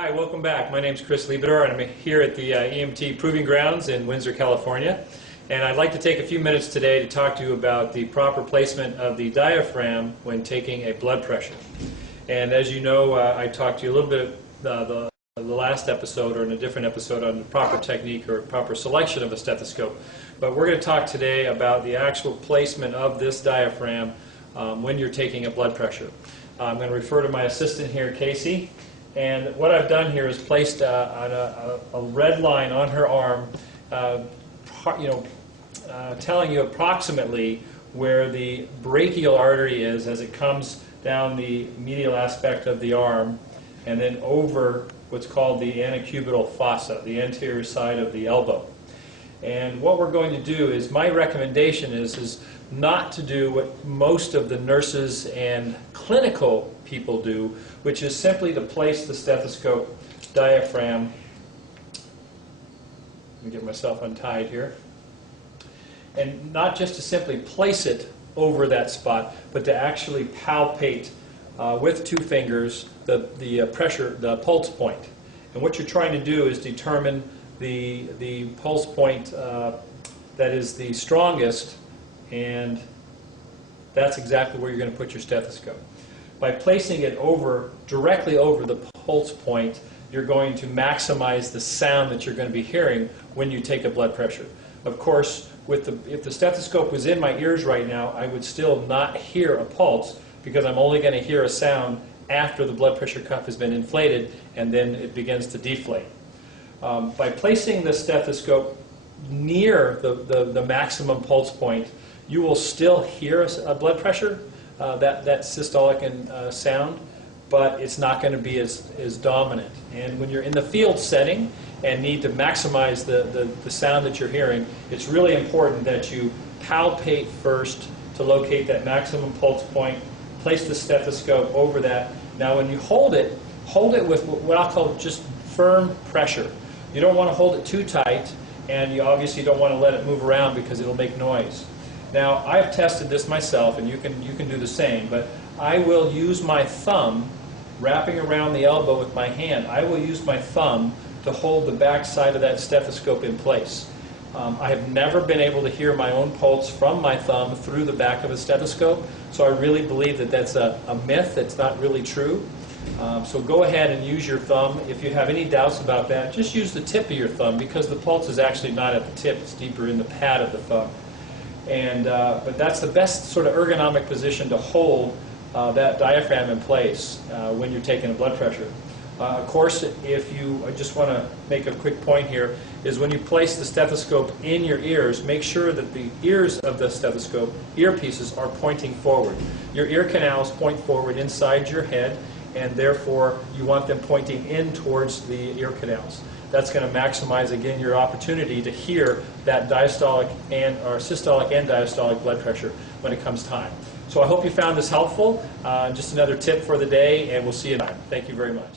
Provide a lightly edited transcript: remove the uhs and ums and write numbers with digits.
Hi, welcome back. My name is Chris Liebiter, and I'm here at the EMT Proving Grounds in Windsor, California. And I'd like to take a few minutes today to talk to you about the proper placement of the diaphragm when taking a blood pressure. And as you know, I talked to you a little bit the last episode, or in a different episode, on the proper technique or proper selection of a stethoscope. But we're going to talk today about the actual placement of this diaphragm when you're taking a blood pressure. I'm going to refer to my assistant here, Casey. And what I've done here is placed a red line on her arm, telling you approximately where the brachial artery is as it comes down the medial aspect of the arm and then over what's called the antecubital fossa, the anterior side of the elbow. And what we're going to do is, my recommendation is not to do what most of the nurses and clinical people do, which is simply to place the stethoscope diaphragm. Let me get myself untied here. And not just to simply place it over that spot, but to actually palpate with two fingers the pressure, the pulse point. And what you're trying to do is determine the pulse point that is the strongest, and that's exactly where you're going to put your stethoscope. By placing it directly over the pulse point, you're going to maximize the sound that you're going to be hearing when you take a blood pressure. Of course, if the stethoscope was in my ears right now, I would still not hear a pulse, because I'm only going to hear a sound after the blood pressure cuff has been inflated and then it begins to deflate. By placing the stethoscope near the maximum pulse point, you will still hear a blood pressure, that systolic and sound, but it's not going to be as dominant. And when you're in the field setting and need to maximize the sound that you're hearing, it's really important that you palpate first to locate that maximum pulse point, place the stethoscope over that. Now when you hold it with what I'll call just firm pressure. You don't want to hold it too tight, and you obviously don't want to let it move around because it'll make noise. Now, I've tested this myself, and you can do the same, but I will use my thumb, wrapping around the elbow with my hand, I will use my thumb to hold the back side of that stethoscope in place. I have never been able to hear my own pulse from my thumb through the back of a stethoscope, so I really believe that that's a myth. That's not really true. So go ahead and use your thumb. If you have any doubts about that, just use the tip of your thumb, because the pulse is actually not at the tip, it's deeper in the pad of the thumb. And, but that's the best sort of ergonomic position to hold that diaphragm in place when you're taking a blood pressure. Of course, I just want to make a quick point here, is when you place the stethoscope in your ears, make sure that the ears of the stethoscope, earpieces, are pointing forward. Your ear canals point forward inside your head, and therefore you want them pointing in towards the ear canals. That's going to maximize, again, your opportunity to hear that systolic and diastolic blood pressure when it comes time. So I hope you found this helpful. Just another tip for the day, and we'll see you next time. Thank you very much.